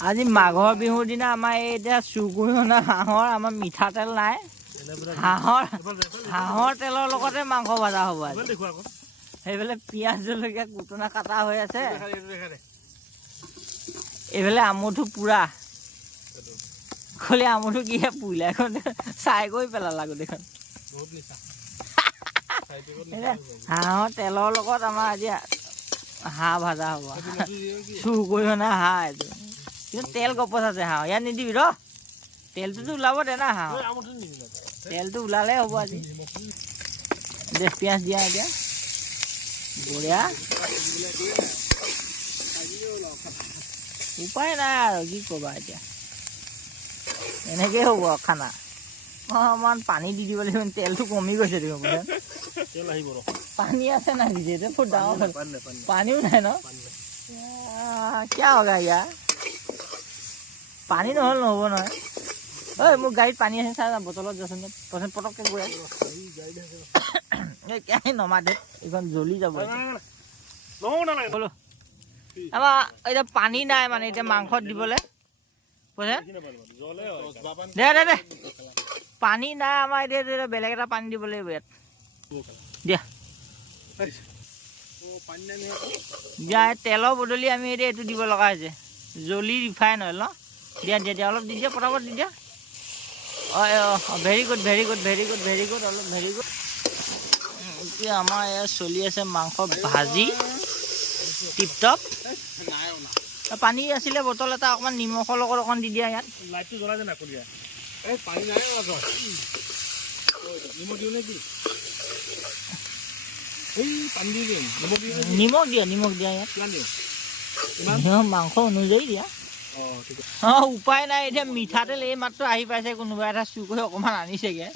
আজি মাঘৰ বিহুৰ দিনা আমাৰ এই এতিয়া চুৰ কৰি অনা হাঁহৰ আমাৰ মিঠাতেল নাই হাঁহৰ তেলৰ লগতে মাংস ভজা হ'ব আজি সেইফালে পিঁয়াজ জলকীয়া কুটনা কাটা হৈ আছে এইফালে আমঠু পুৰা কলি আমঠু কিহে পুৰিলে এখন চাই কৰি পেলালা গোটেইখন হাঁহৰ তেলৰ লগত আমাৰ আজি হাঁহ ভজা হ'ব চুৰ কৰি অনা হাঁহ এইটো কিন্তু তেল গপচ আছে হাঁহ ইয়াত নিদিবি ৰ তেলটোতো ওলাব দে না হাঁহ তেলটো ওলালে হ'ব আজি দে পিঁয়াজ দিয়া এতিয়া বঢ়িয়া উপায় নাই আৰু কি ক'বা এতিয়া এনেকেই হ'ব খানা অকণমান পানী দি দিব লাগিব তেলটো কমি গৈছে দেখোন পানী আছে নাই দিছে বহুত ডাঙৰ পানীও নাই ন কিয় হগা ইয়াৰ পানী নহ'ল নহ'ব নহয় ঐ মোৰ গাড়ীত পানী আছে চাই বটলত যাচোন পটককৈ গৈ আছে নমা দে এইখন জ্বলি যাব বোলো আমাৰ এতিয়া পানী নাই মানে এতিয়া মাংসত দিবলৈ দে দে দে পানী নাই আমাৰ এতিয়া বেলেগ এটা পানী দিব লাগিব ইয়াত দিয়া দিয়া তেলৰ বদলি আমি এতিয়া এইটো দিব লগা হৈছে জ্বলি ৰিফাইন অইল ন দিয়া দিয়া দিয়া অলপ দি দিয়া পটাপট দি দিয়া very good very good very good very good অলপ ভেৰি গুড এতিয়া আমাৰ ইয়াত চলি আছে মাংস ভাজি টিপটপ পানী আছিলে বটল এটা অকণমান নিমখৰ লগত অকণ দি দিয়া ইয়াত লাইটটো জ্বলাই দে নাকলিয়া এই পানী নাই নিমখ দিওঁ নেকি এই পানী দি দিম নিমখ দিয়া ইয়াত মাংস অনুযায়ী দিয়া উপায় নাই এতিয়া মিঠাতেল এই মাত্ৰ আহি পাইছে কোনোবা এটা চুৰ কৰি অকণমান আনিছেগৈ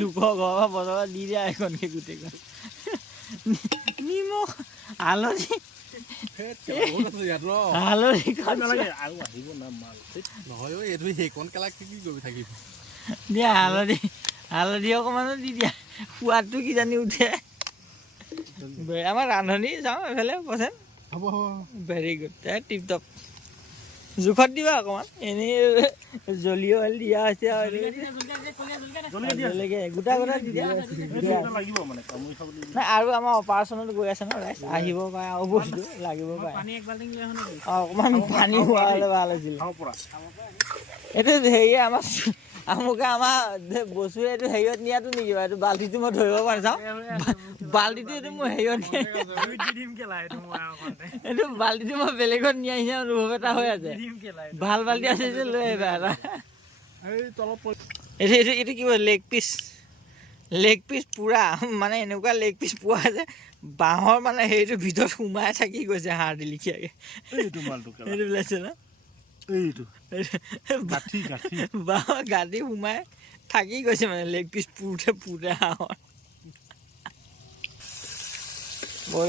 লোকৰ ঘৰৰ বজাৰত দি দিয়া এখনকে গোটেইখন নিমখ হালধি দিয়া হালধি অকণমানো দি দিয়া সোৱাদটো কিজানি উঠে আমাৰ ৰান্ধনি যাওঁ এইফালে পচন্দ হ'ব ভেৰি গুড টিপটপ জোখত দিবা অকণমান এনেই জ্বলি অইল দিয়া হৈছে গোটা গোটা দি দিয়া আৰু আমাৰ অপাৰেশ্যনত গৈ আছে ন ৰাইজ আহিব পাৰে আৰু বস্তু লাগিব পাৰে অকণমান পানী হোৱা হ'লে ভাল হৈছিল এইটো হেৰিয়ে আমুকে আমাৰ বস্তু এইটো হেৰিয়ত নিয়াটো নেকি বাৰু এইটো বাল্টিটো মই ধৰিব পৰা চাওঁ বাল্টিটো এইটো মই হেৰিয়ত এইটো বাল্টিটো মই বেলেগত নিয়া নিচিনা অনুভৱ এটা হৈ আছে ভাল বাল্টি আছে যে লৈ আহিবা এটা এইটো কি লেগ পিচ পুৰা মানে এনেকুৱা লেগ পিচ পোৱা যে বাঁহৰ মানে হেৰিটো ভিতৰত সোমাই থাকি গৈছে হাড় লিখিয়াকে এইটো ওলাইছে ন বাঁহৰ গাঁঠি সোমাই থাকি গৈছে মানে লেগ পিচ পুৰোতে হাঁহৰ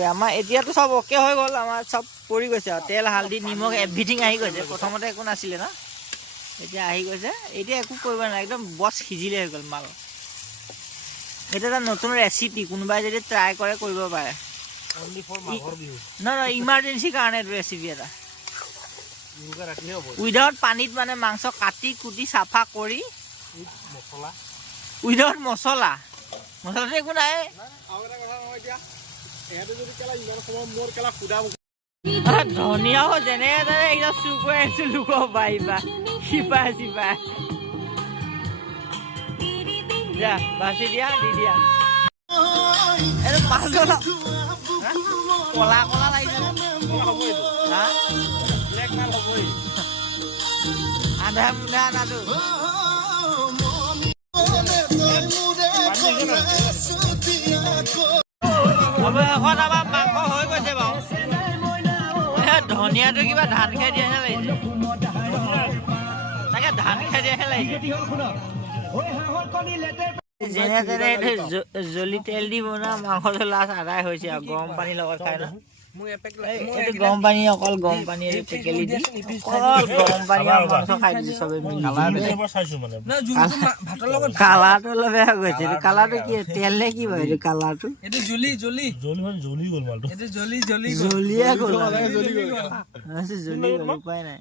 আমাৰ এতিয়াতো চব অ'কে হৈ গ'ল আমাৰ চব পৰি গৈছে আৰু তেল হালধি নিমখ এভৰিথিং আহি গৈছে প্ৰথমতে একো নাছিলে ন এতিয়া আহি গৈছে এতিয়া একো কৰিব নাই একদম বছ সিজিলে হৈ গ'ল মাল এইটো এটা নতুন ৰেচিপি কোনোবাই যদি ট্ৰাই কৰে কৰিব পাৰে নহয় ইমাৰ্জেঞ্চিৰ কাৰণে এইটো ৰেচিপি এটা উইদাউট পানীত মানে মাংস কাটি কুটি চাফা কৰি উইদাউট মছলাটো একো নাই ধনিয়াও যেনে একদম চুৰ কৰি আনিছো লোকৰ পাৰিবা সিপাই দিয়া বাচি দিয়া দি দিয়া এইটো পাঁচজন কলা লাগিছে আধা মুধা আনাটো এখন আমাৰ মাংস হৈ গৈছে বাৰু ধনিয়াটো কিবা ধান খাই দিয়াহে লাগিছে তাকে ধান খাই দিয়াহে লাগিছে যেনে তেনে এইটো জ্বলি তেল দি বনোৱা মাংস লাষ্ট আদায় হৈছে আৰু গৰম পানীৰ লগত খাই ন এইটো গৰম পানী অকল গৰম পানী টেকেলি দি অকল গৰম পানী আৰু মাংস খাই দিছো চবে মিলি কালাৰটো অলপ বেয়া হৈ গৈছে কালাৰটো কি তেল নে কি বাৰু এইটো কালাৰটো জ্বলিয়ে গ'ল জ্বলি গ'ল উপায় নাই